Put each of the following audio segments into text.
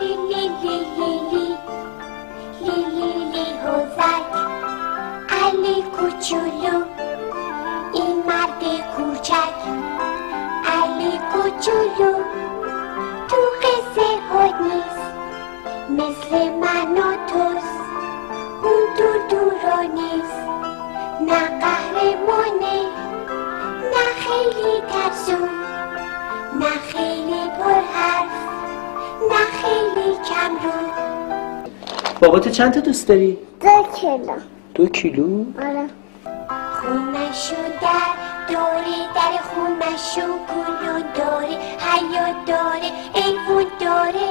لیلی لیلی لیلی حوزک علی کوچولو این مرد کوچک علی کوچولو تو قصه ها نیست مثل من و توست اون دور دورا نیست نه قهرمانه نه خیلی ترسون نه خیلی پرحرف نه خیلی کمرو. بابا تو چند تا دوست داری؟ 2 کیلو. 2 کیلو؟ آره. خونشو در دوره در خونشو گلو داره حیات داره ایوون داره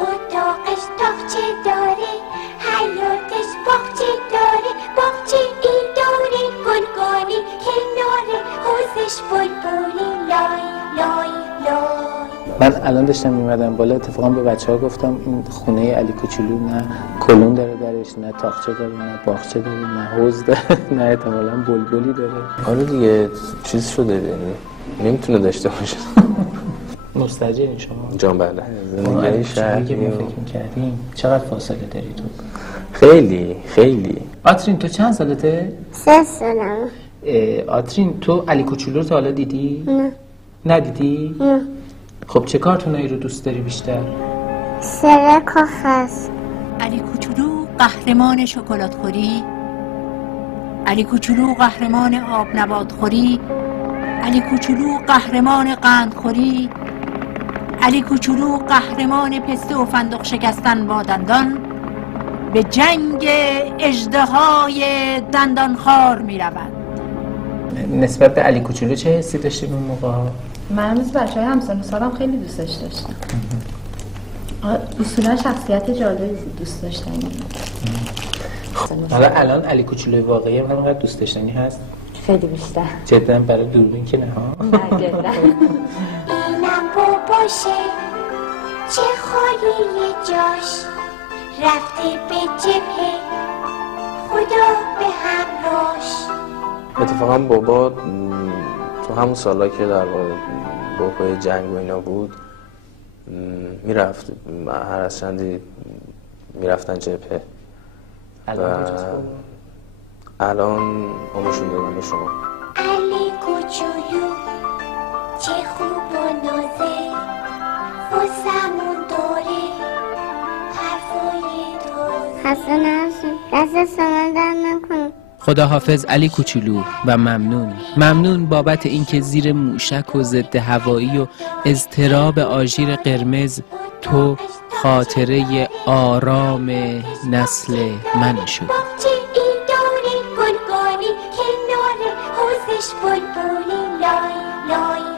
اتاقش تاقچه داره حیاتش باغچه داره باغچه این داره گلگانی کناره حوزش بلبلی لای لای لای. من الان داشتم میمدم بالا اتفاقا به بچه‌ها گفتم این خونه علی کوچولو نه کلون داره درش نه تاقچه داره نه باغچه داره نه حوض داره نه احتمالاً بلبلی داره. آره دیگه چیز شده یعنی نمیتونه داشته باشه. مستاجری شما؟ جان بله. زندگی شهری که ما فکر می‌کردیم. چقدر فاصله داری تو؟ خیلی خیلی. آترین تو چند سالته؟ 3 سالم. آترین تو علی کوچولو رو تا حالا دیدی؟ نه. ندیدی؟ نه. خب چه کارتونایی رو دوست داری بیشتر؟ سرک و خس. علی کوچولو قهرمان شکلات خوری، علی کوچولو قهرمان آب نبات خوری، علی کوچولو قهرمان قند خوری، علی کوچولو قهرمان پسته و فندق شکستن با دندان به جنگ اژدهای دندانخوار می رود. نسبت به علی کوچولو چه حسی داشتی اون موقع؟ من مثل بچه‌های همسن و سالم خیلی دوستش داشتم. اصولا شخصیت جالبی بود، دوست داشتنی. حالا الان علی کوچولوی واقعی هم همینقدر دوست داشتنی هست؟ خیلی بیشتر. جدا برای دوربین که نه ها؟ نه جدا. اینم باباشه چه خالی جاش رفته به جبهه خدا به همراش. اتفاقا بابا تو همون سالا که در بابای جنگ و اینا بود میرفت هر از چندی میرفتن جبهه. الان عمرشون دادن به شما. علی کوچولو چه خوب و نازه واسمون داره حرفای تازه. خسته نباشید دست شما در نکنم. خداحافظ علی کوچولو و ممنون بابت اینکه زیر موشک و ضد هوایی و اضطراب آژیر قرمز تو خاطره آرام نسل من شد. باغچه این داره گلگانی کناره حوزش بلبلی لای لای